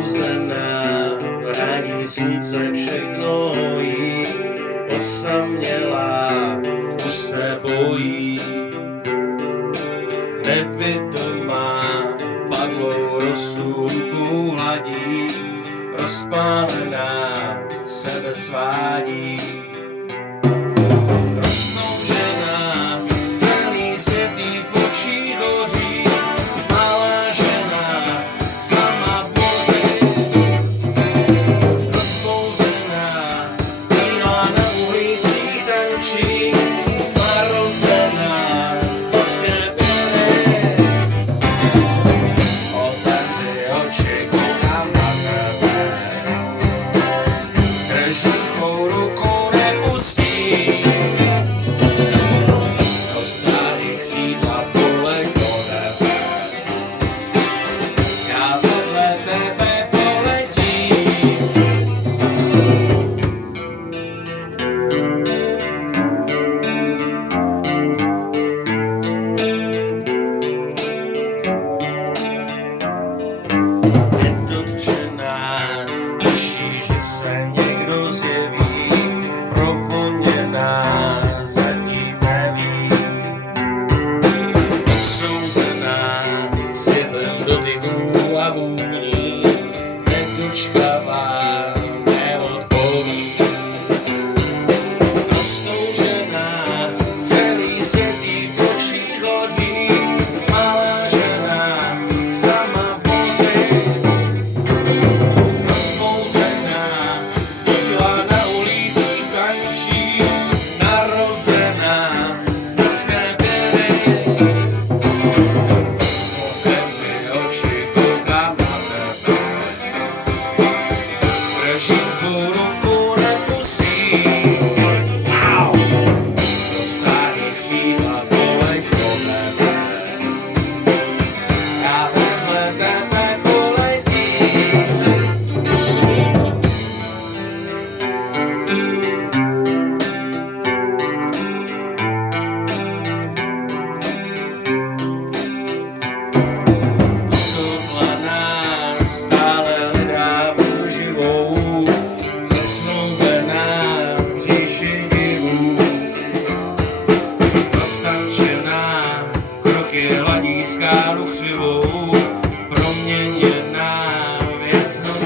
Rozbouzená, raní slunce všechno hojí, osamělá, už se bojí. Nevědomá, padlou rostu ruku hladí, rozpálená, sebe svádí. Rozsloužená, celý svět jí v očích hoří, malá žena, sama v moři. Rozbouzená, bílá na ulicích tančí, narozená z mořské pěny. Otevři oči, koukám na tebe, drží tvou ruku, nepustí. Roztáhni křídla, poleď do nebe, já vedle tebe poletím. Nedotčená, tuší, že se někdo zjeví, provoněná, zatím neví. Odsouzená, světlem dotyků a vůní, nedočkavá, neodpoví. Roztoužená, celý svět jí v očích hoří, malá žena, sama v moři. Rozbouzená, bílá na ulicích tančí, narozená z mořské pěny. Otevři oči, koukám na tebe, držím tvou ruku, nepustím. Roztáhni křídla, poleď do nebe, já vedle tebe poletím. Odhodlaná, stále hledá vodu živou, zasnoubená v říši divů. Roztančená, kroky hladí skálu křivou, proměněná v jasnou